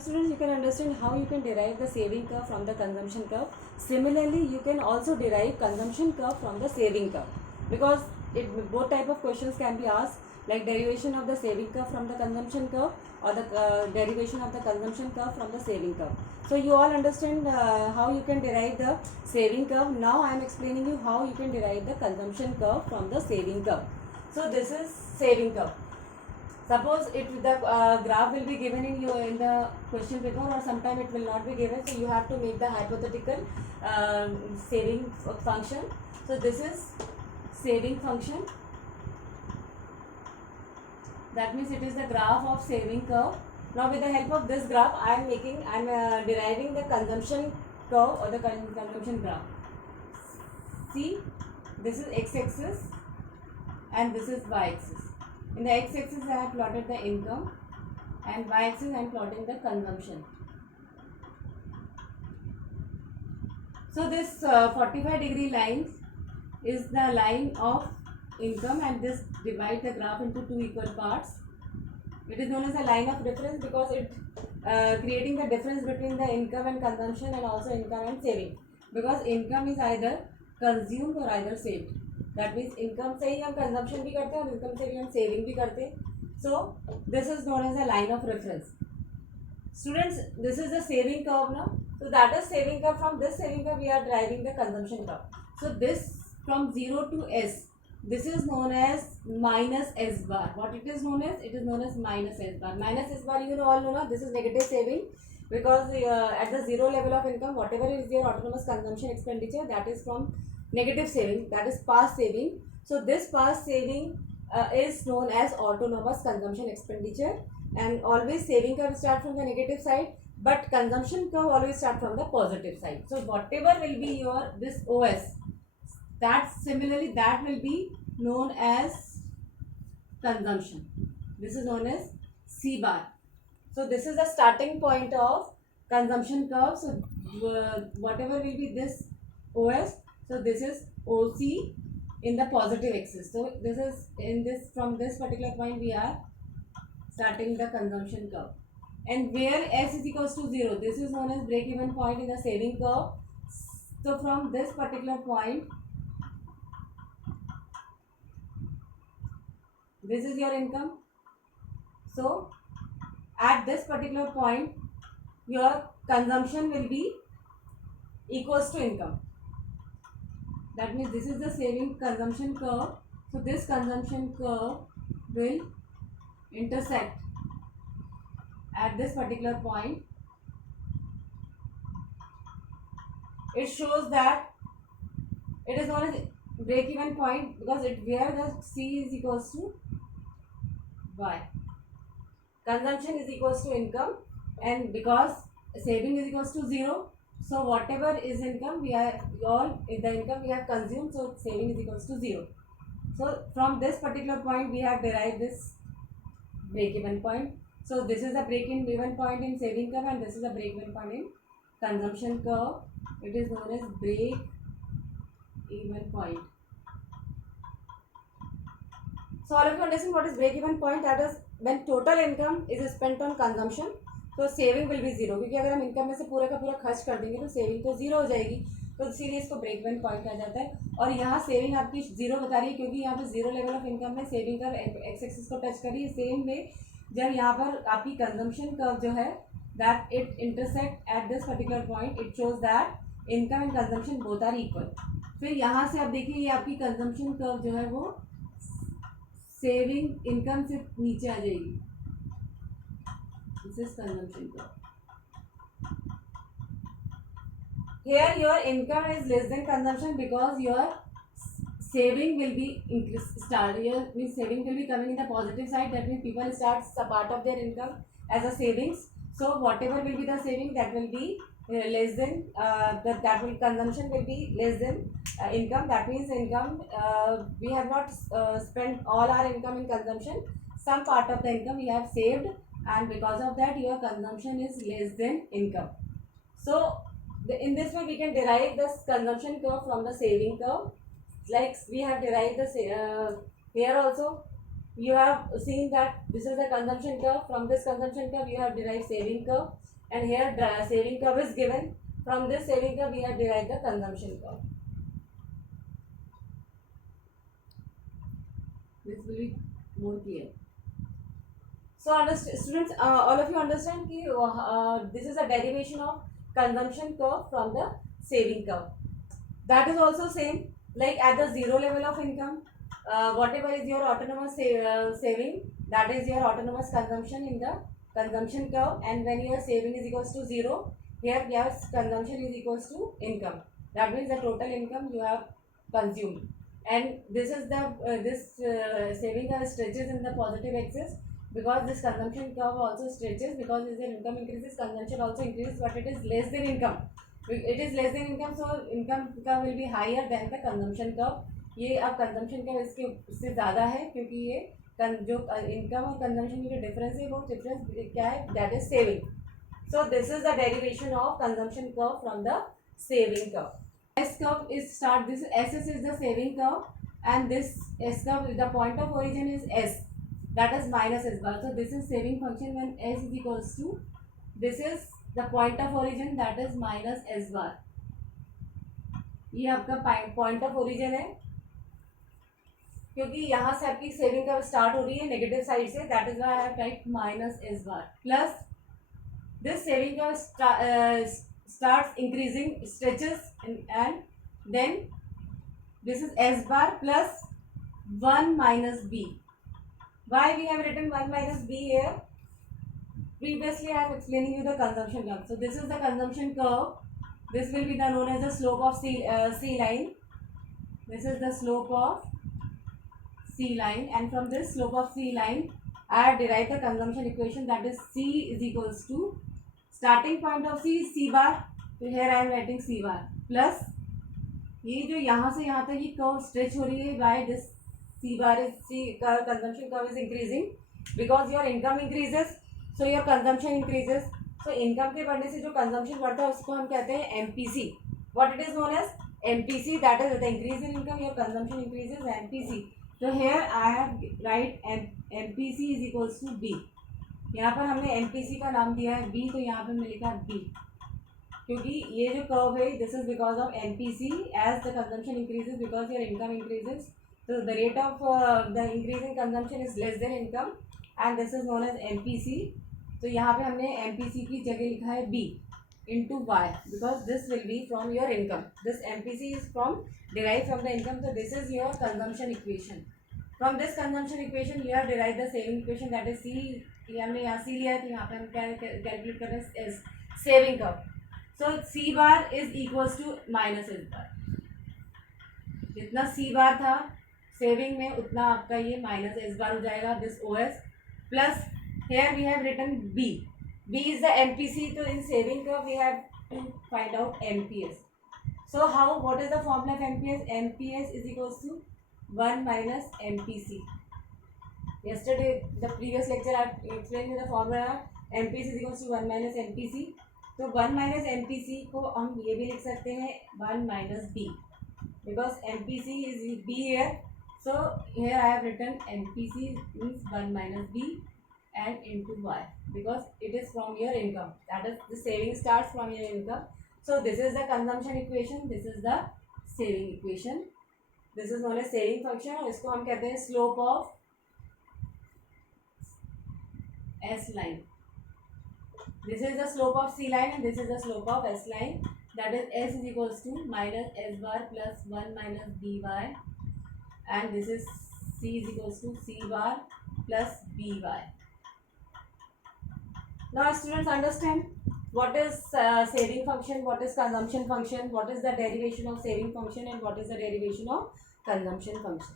Students, you can understand how you can derive the saving curve from the consumption curve. Similarly, you can also derive consumption curve from the saving curve, because both type of questions can be asked, like derivation of the saving curve from the consumption curve, or the derivation of the consumption curve from the saving curve. So you all understand how you can derive the saving curve. Now I am explaining you how you can derive the consumption curve from the saving curve. So this is saving curve. Suppose the graph will be given in the question paper, or sometime it will not be given, so you have to make the hypothetical saving function. So this is saving function. That means it is the graph of saving curve. Now with the help of this graph, I am deriving the consumption curve or the consumption graph. See, this is x-axis and this is y-axis. In the x-axis I have plotted the income, and y-axis I am plotting the consumption. So this 45-degree line is the line of income, and this divides the graph into two equal parts. It is known as a line of reference because it creating the difference between the income and consumption, and also income and saving, because income is either consumed or either saved. That means income से ही हम consumption भी करते हैं और income से भी हम saving भी करते हैं. So this is known as a line of reference. Students, this is the saving curve now. So that is saving curve. From this saving curve we are deriving the consumption curve. So this from 0 to S, this is known as minus S bar. What it is known as? It is known as minus S bar. Minus S bar, you all know na, this is negative saving, because at the zero level of income, whatever is your autonomous consumption expenditure, that is from negative saving, that is past saving. So this past saving is known as autonomous consumption expenditure, and always saving curve start from the negative side, but consumption curve always start from the positive side. So whatever will be your this OS, that similarly that will be known as consumption. This is known as C bar. So this is the starting point of consumption curve. So whatever will be this OS, so this is OC in the positive axis. So this is in this, from this particular point we are starting the consumption curve. And where S is equals to 0, this is known as break even point in the saving curve. So from this particular point, this is your income. So at this particular point, your consumption will be equals to income. That means this is the saving consumption curve. So this consumption curve will intersect at this particular point. It shows that it is known as break even point, because it where the C is equals to Y. Consumption is equals to income, and because saving is equals to 0, so whatever is income, we are all the income we have consumed, so saving is equals to 0. So from this particular point we have derived this break even point. So this is the break even point in saving curve, and this is the break even point in consumption curve. It is known as break even point. So all of you understand what is break even point? That is when total income is spent on consumption, तो saving will be zero, क्योंकि अगर हम income में से पूरा का पूरा खर्च कर देंगे तो सेविंग तो जीरो हो जाएगी. तो इसीलिए इसको ब्रेक इवन पॉइंट कहा जाता है. और यहाँ सेविंग आपकी जीरो बता रही है, क्योंकि यहाँ पे जीरो लेवल ऑफ इनकम में सेविंग कर्व एक्स एक्सिस को टच करी. सेम में जब यहाँ पर आपकी कंजम्पशन कर्व जो है, that it intersect at this particular point, it shows that income and consumption both are equal. फिर यहाँ से आप देखिए, ये आपकी कंजम्पशन कर्व जो है वो सेविंग इनकम से नीचे आ जाएगी. This is consumption curve. Here your income is less than consumption, because your saving will be your means saving will be coming in the positive side. That means people start a part of their income as a savings. So whatever will be the saving, that will be less than that will consumption will be less than income. That means income, we have not spent all our income in consumption. Some part of the income we have saved, and because of that your consumption is less than income. So in this way we can derive this consumption curve from the saving curve, like we have derived the here also you have seen that this is the consumption curve. From this consumption curve, you have derived saving curve, and here saving curve is given. From this saving curve, we have derived the consumption curve. This will be more clear. So, students, all of you understand that this is a derivation of consumption curve from the saving curve. That is also same, like at the zero level of income, whatever is your autonomous saving, that is your autonomous consumption in the consumption curve, and when your saving is equals to zero, here your consumption is equals to income. That means the total income you have consumed, and this is the saving curve stretches in the positive axis, because this consumption curve also stretches, because as your income increases, consumption also increases, but it is less than income. It is less than income, so income curve will be higher than the consumption curve. ये अब consumption का इससे ज़्यादा है, क्योंकि ये जो income और कंजम्पशन की जो डिफरेंस है, वो डिफरेंस क्या है, that is saving. So this is the derivation of consumption curve from the saving curve. S curve is start, this S S is the saving curve, and this S curve the point of origin is S, that is minus S bar. So this is saving function when S is equals to, this is the point of origin, that is minus S bar. ये आपका point of origin है, क्योंकि यहाँ से आपकी saving curve start हो रही है नेगेटिव साइड से, that is why I have type minus S bar. Plus this saving curve starts increasing, stretches, and then this is S bar plus 1 minus b. Why we have written 1 minus b here? Previously I am explaining you the consumption curve. So this is the consumption curve. This will be known as the slope of C line. This is the slope of C line, and from this slope of C line I have derived the consumption equation, that is C is equals to starting point of C bar. So here I am writing C bar plus ये जो यहाँ से यहाँ तक ये curve stretch हो रही है, why this C bar is consumption curve is increasing, because your income increases, so your consumption increases. So income के बढ़ने से जो consumption बढ़ता है उसको हम कहते हैं MPC. What it is known as MPC, that is the increase in income, your consumption increases, MPC. तो here I have write MPC is equals to B. यहाँ पर हमने MPC का नाम दिया है बी, तो यहाँ पर मैंने लिखा बी, क्योंकि ये जो कर्व है this is because of MPC. As the consumption increases, because your income increases, तो the rate of the increase in consumption is less than income, and this is known as MPC. तो यहाँ पे हमने MPC की जगह लिखा है B into y, because this will be from your income. This MPC is derived from the income, so this is your consumption equation. From this consumption equation you have derived the saving equation, that is C. ये हमने यहाँ C लिया है, तो यहाँ पे हम calculate कर रहे हैं saving curve. So C bar is equals to minus S bar. जितना C bar था saving में, उतना आपका ये minus S bar हो जाएगा, this OS. Plus here we have written B. B is the MPC, so in saving curve we have to find out MPS. So what is the formula of MPS? MPS is equals to 1 minus MPC. Yesterday, the previous lecture I explained you the formula. MPS is equals to 1 minus MPC. तो 1 minus MPC को हम ये भी लिख सकते हैं 1 minus B, because MPC is B here. So here I have written MPC means 1 minus B and into y, because it is from your income, that is the saving starts from your income. So this is the consumption equation, this is the saving equation, this is known as saving function, और इसको हम कहते हैं slope of S line. This is the slope of C line and this is the slope of S line, that is S is equals to minus S bar plus 1 minus by, and this is C is equals to C bar plus by. Now students understand what is saving function, what is consumption function, what is the derivation of saving function, and what is the derivation of consumption function.